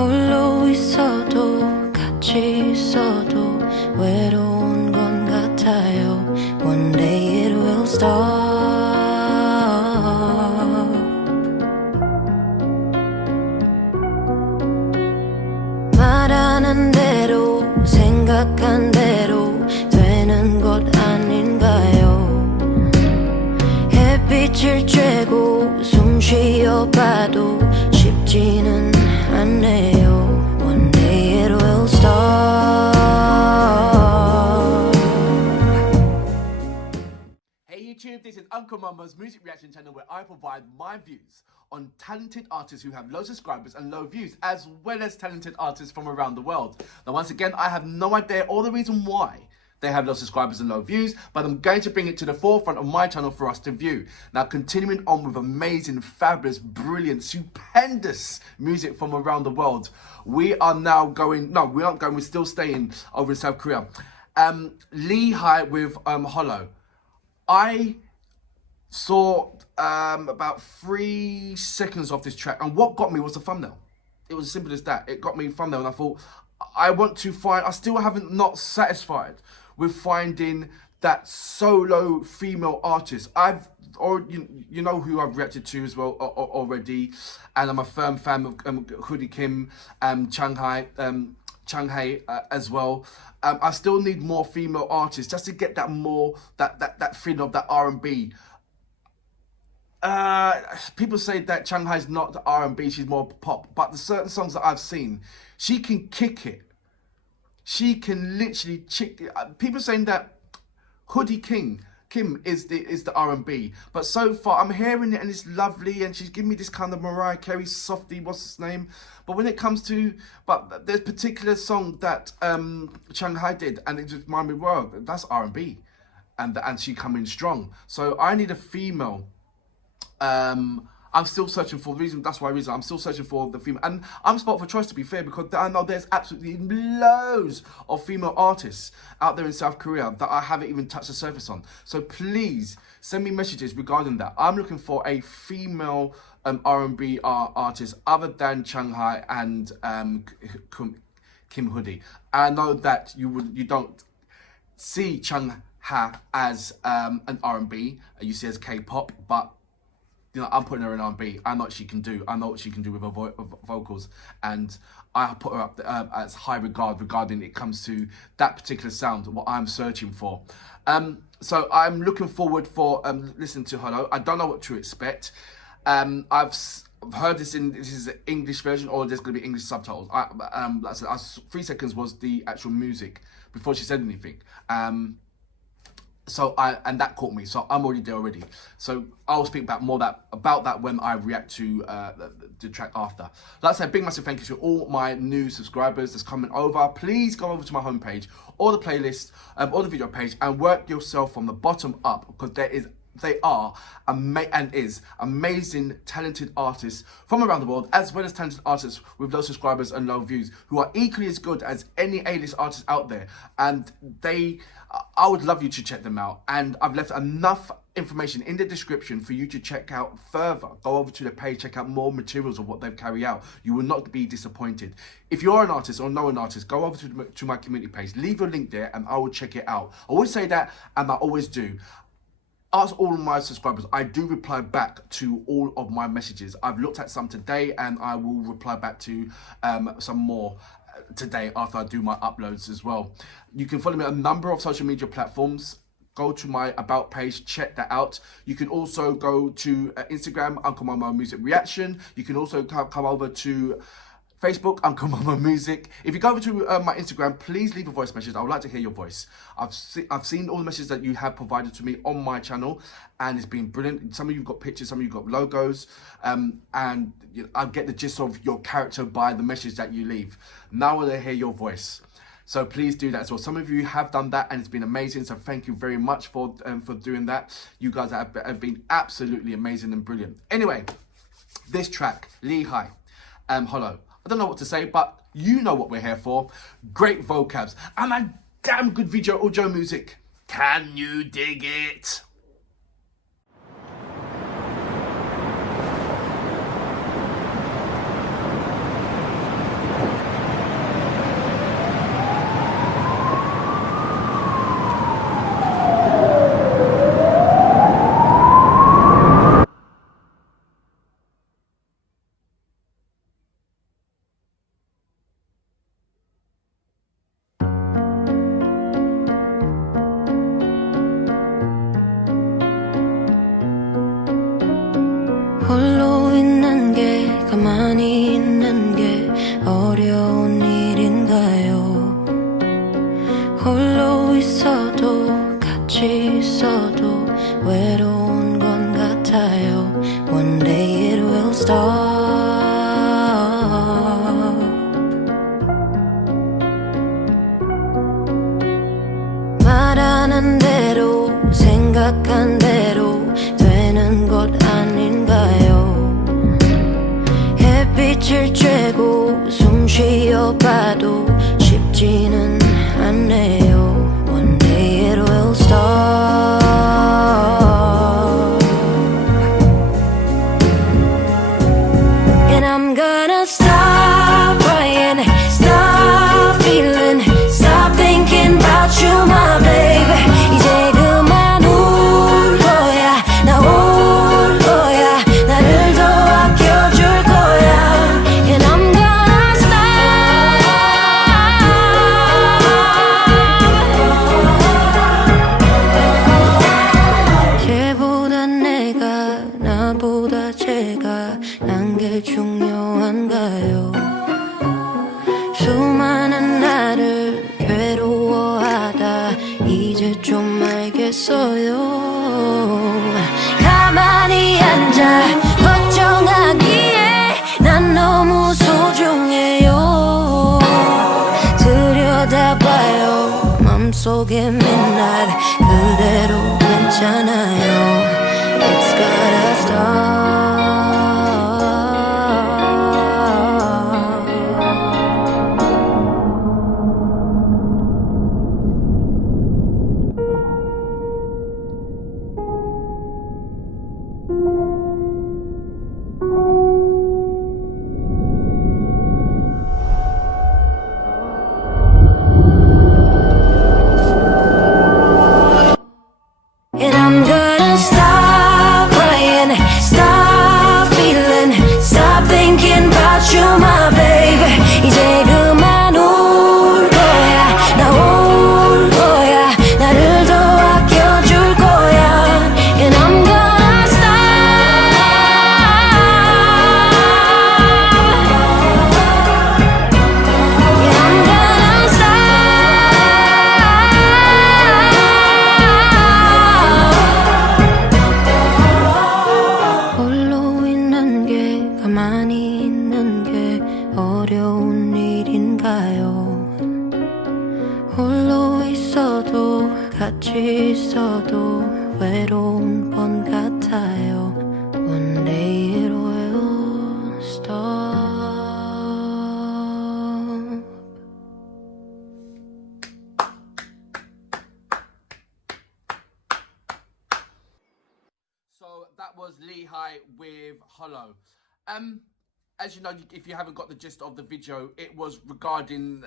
홀로 있어도 같이 있어도 외로운 건 같아요. One day it will stop. 말하는 대로 생각한 대로 되는 것 아닌가요? 햇빛을 쬐고 숨 쉬어봐도 쉽지는 않네요. One day it will stop. Hey YouTube, this is Uncle Mama's music reaction channel where I provide my views on talented artists who have low subscribers and low views, as well as talented artists from around the world. Now once again, I have no idea or the reason why they have low subscribers and low views, but I'm going to bring it to the forefront of my channel for us to view. Now continuing on with amazing, fabulous, brilliant, stupendous music from around the world, we are now going, no, we aren't going, we're still staying over in South Korea. Lee High with HOLO. I saw about 3 seconds of this track, and what got me was the thumbnail. It was as simple as that. It got me thumbnail, and I thought, I want to find, I still haven't not satisfied with finding that solo female artist. Or you know who I've reacted to as well already, and I'm a firm fan of Hoodie Kim, Shanghai as well. I still need more female artists just to get that more that feeling of that R&B. People say that Shanghai's not the R&B, she's more pop, but the certain songs that I've seen, she can kick it. She can literally people saying that Hoodie Kim is the R&B, but so far I'm hearing it and it's lovely, and she's giving me this kind of Mariah Carey softy, what's his name? But when it comes to, but there's particular song that Shanghai did, and it just reminded me, well, that's R&B, and she come in strong. So I need a female. I'm still searching for the reason. That's why I'm still searching for the female, and I'm spot for choice, to be fair, because I know there's absolutely loads of female artists out there in South Korea that I haven't even touched the surface on. So please send me messages regarding that. I'm looking for a female R&B artist other than Shanghai and Kim Hoodie. I know that you don't see Shanghai as an R&B, you see as K-pop, but you know, I'm putting her in R&B. I know what she can do. I know what she can do with her vocals, and I put her up as high regard regarding it comes to that particular sound, what I'm searching for. So I'm looking forward for listening to HOLO. I don't know what to expect. I've heard this is an English version, or there's going to be English subtitles. Like I said, 3 seconds was the actual music before she said anything. And that caught me, so I'm already there already. So I'll speak about about that when I react to the track after. Like I said, big massive thank you to all my new subscribers that's coming over. Please go over to my homepage or the playlist or the video page and work yourself from the bottom up, because they are amazing, talented artists from around the world, as well as talented artists with low subscribers and low views, who are equally as good as any A-list artist out there. And I would love you to check them out. And I've left enough information in the description for you to check out further. Go over to the page, check out more materials of what they've carried out. You will not be disappointed. If you're an artist or know an artist, go over to my community page, leave your link there, and I will check it out. I always say that, and I always do. Ask all of my subscribers. I do reply back to all of my messages. I've looked at some today, and I will reply back to some more today after I do my uploads as well. You can follow me on a number of social media platforms. Go to my about page, check that out. You can also go to Instagram, Uncle Mama Music Reaction. You can also come over to Facebook, Uncle Mama Music. If you go over to my Instagram, please leave a voice message. I would like to hear your voice. I've seen all the messages that you have provided to me on my channel, and it's been brilliant. Some of you've got pictures, some of you've got logos, and you know, I get the gist of your character by the message that you leave. Now I want to hear your voice. So please do that as well. Some of you have done that, and it's been amazing. So thank you very much for doing that. You guys have been absolutely amazing and brilliant. Anyway, this track, Lee High, HOLO. I don't know what to say, but you know what we're here for. Great vocabs and a damn good video audio music. Can you dig it? 생각한 대로 되는 것 아닌가요? 햇빛을 쬐고 숨 쉬어봐도 쉽지는 않네요. One day it will stop. And I'm gonna stop crying, stop feeling, stop thinking about you, my baby. 이제 그만 울 거야, 나 울 거야, 나를 더 아껴줄 거야. And I'm gonna stop. 걔보다 내가, 나보다 제가 난 게 중요한가요? 수많은 나를 괴로워하다 이제 좀 알겠어요. 가만히 앉아 걱정하기에 난 너무 소중해요. 들여다봐요 맘속에 맨날 그대로 괜찮아요. It's gotta stop. And I'm gonna stop crying, stop feeling, stop thinking about you, my baby. 이제 그만 울 거야, 나 울 거야, 나를 더 아껴줄 거야. And I'm gonna stop. And I'm gonna stop. 홀로 있는 게 가만히 있는 게 어려운 일인가요? 홀로 있어도 같이 있어도 외로운 건 같아요. One day it will stop. So that was Lehigh with HOLO. As you know, if you haven't got the gist of the video, it was regarding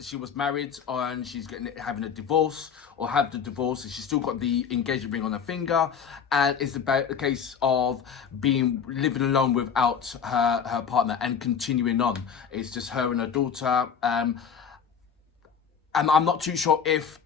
she was married and she's having a divorce or have the divorce, and she's still got the engagement ring on her finger, and it's about the case of living alone without her partner and continuing on. It's just her and her daughter. And I'm not too sure if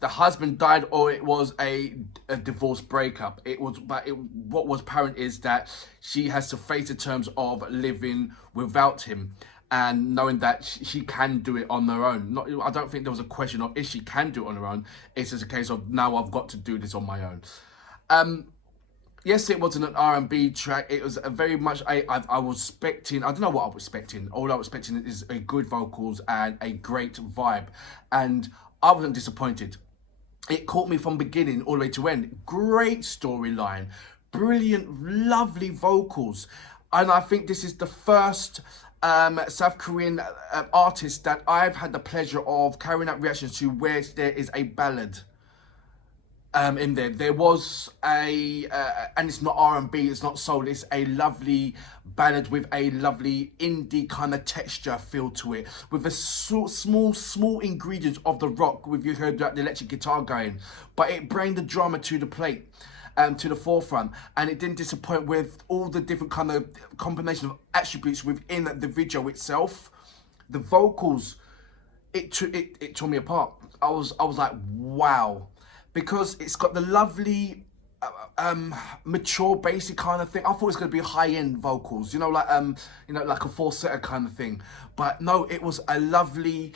the husband died or it was a divorce breakup. What was apparent is that she has to face the terms of living without him and knowing that she can do it on her own. I don't think there was a question of if she can do it on her own. It's just a case of now I've got to do this on my own. Yes, it wasn't an R&B track. It was a very much, I was expecting, I don't know what I was expecting. All I was expecting is a good vocals and a great vibe. And I wasn't disappointed. It caught me from beginning all the way to end. Great storyline, brilliant, lovely vocals. And I think this is the first South Korean artist that I've had the pleasure of carrying out reactions to where there is a ballad in there. There was and it's not R&B, it's not soul, it's a lovely ballad with a lovely indie kind of texture feel to it, with a small ingredients of the rock, with you heard that the electric guitar going, but it brought the drama to the plate, to the forefront, and it didn't disappoint with all the different kind of combination of attributes within the video itself. The vocals, it tore me apart. I was like, wow. Because it's got the lovely, mature, basic kind of thing. I thought it was going to be high-end vocals, like like a falsetto kind of thing. But no, it was a lovely,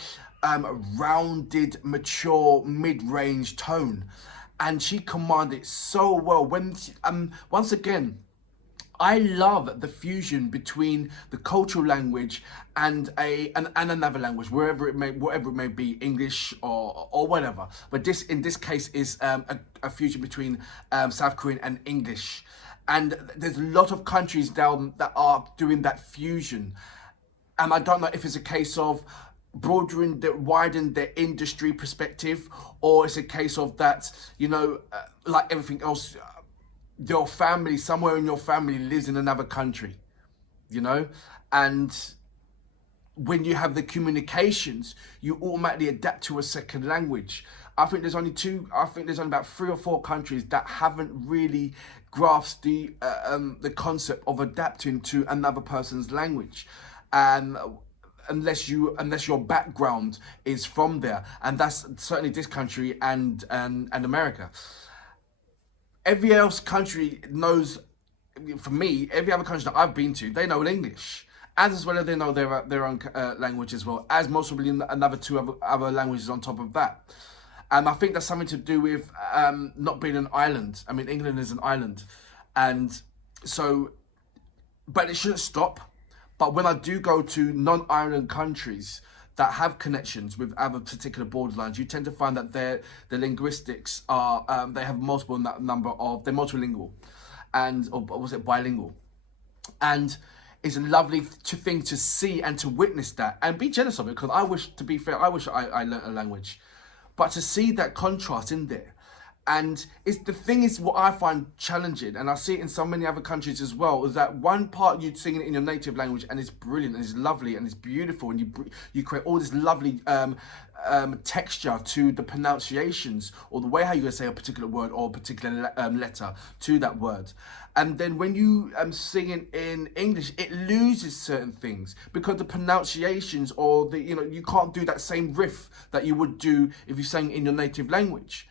rounded, mature, mid-range tone, and she commanded it so well. When once again, I love the fusion between the cultural language and another language, whatever it may be, English or whatever. But this, in this case, is a fusion between South Korean and English. And there's a lot of countries now that are doing that fusion. And I don't know if it's a case of widen their industry perspective, or it's a case of that, you know, like everything else, your family, somewhere in your family lives in another country, you know, and when you have the communications, you automatically adapt to a second language. I think there's only about 3 or 4 countries that haven't really grasped the concept of adapting to another person's language, and unless your background is from there, and that's certainly this country and America. Every else country knows, for me, every other country that I've been to, they know English, as well as they know their own language as well, as most probably another 2 other languages on top of that. And I think that's something to do with not being an island. I mean, England is an island, and so, but it shouldn't stop. But when I do go to non-island countries that have connections with other particular borderlines, you tend to find that the linguistics are, they have multiple number of, they're multilingual, or was it bilingual? And it's a lovely thing to see and to witness that and be jealous of it, because I wish, to be fair, I wish I learned a language. But to see that contrast in there, and the thing is, what I find challenging, and I see it in so many other countries as well, is that one part you sing it in your native language and it's brilliant and it's lovely and it's beautiful, and you create all this lovely texture to the pronunciations, or the way how you're going to say a particular word or a particular letter to that word. And then when you sing it in English, it loses certain things because the pronunciations, or you can't do that same riff that you would do if you sang in your native language.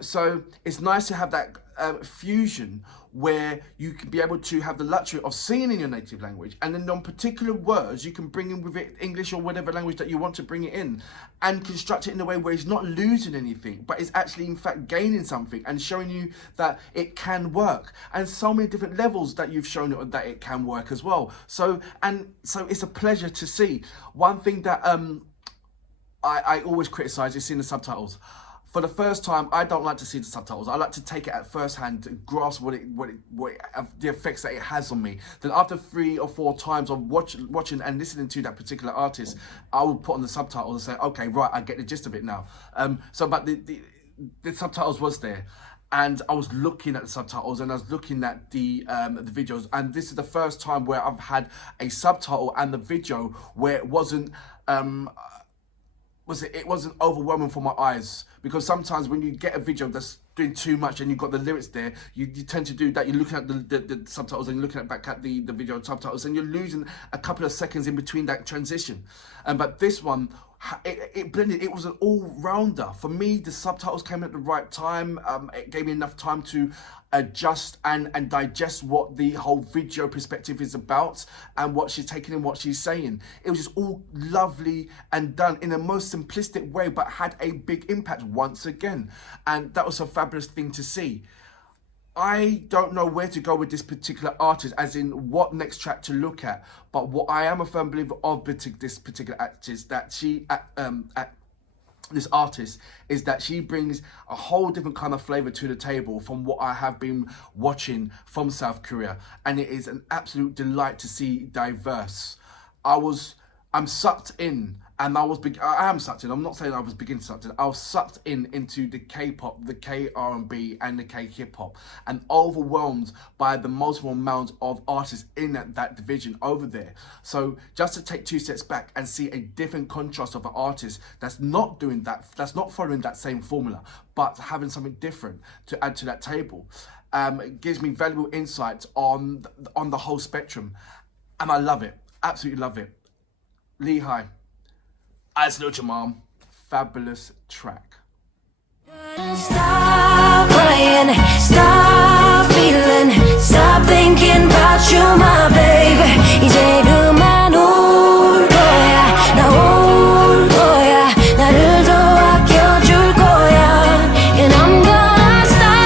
So it's nice to have that fusion where you can be able to have the luxury of singing in your native language, and then on particular words you can bring in with it English or whatever language that you want to bring it in, and construct it in a way where it's not losing anything, but it's actually in fact gaining something and showing you that it can work, and so many different levels that you've shown it that it can work as well. So it's a pleasure to see. One thing that I always criticize is seeing the subtitles. For the first time, I don't like to see the subtitles. I like to take it at first hand to grasp the effects that it has on me. Then after 3 or 4 times of watching and listening to that particular artist, I will put on the subtitles and say, okay, right, I get the gist of it now. But the subtitles was there, and I was looking at the subtitles and I was looking at the videos, and this is the first time where I've had a subtitle and the video where it wasn't it wasn't overwhelming for my eyes, because sometimes when you get a video that's doing too much and you've got the lyrics there, you tend to do that. You're looking at the subtitles and you're looking back at the video subtitles, and you're losing a couple of seconds in between that transition. But this one, it blended. It was an all-rounder. For me, the subtitles came at the right time. It gave me enough time to adjust and digest what the whole video perspective is about and what she's taking and what she's saying. It was just all lovely and done in a most simplistic way, but had a big impact once again. And that was a fabulous thing to see. I don't know where to go with this particular artist, as in what next track to look at, but what I am a firm believer of this particular artist, that this artist, is that she brings a whole different kind of flavor to the table from what I have been watching from South Korea, and it is an absolute delight to see diverse. I'm sucked in, and I am sucked in. I'm not saying I was beginning sucked in. I was sucked into the K-pop, the KRnB, and the K-hip-hop, and overwhelmed by the multiple amount of artists in that division over there. So just to take 2 steps back and see a different contrast of an artist that's not doing that, that's not following that same formula, but having something different to add to that table, it gives me valuable insights on the whole spectrum, and I love it. Absolutely love it. Lehigh, I Salute Your Mom, fabulous track. Stop crying, stop feeling, stop thinking about you, my baby. 이제 그만 울 거야, 나 올 거야, 나를 더 아껴줄 거야. And I'm gonna stop.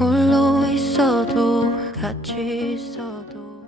홀로 있어도 같이 있어도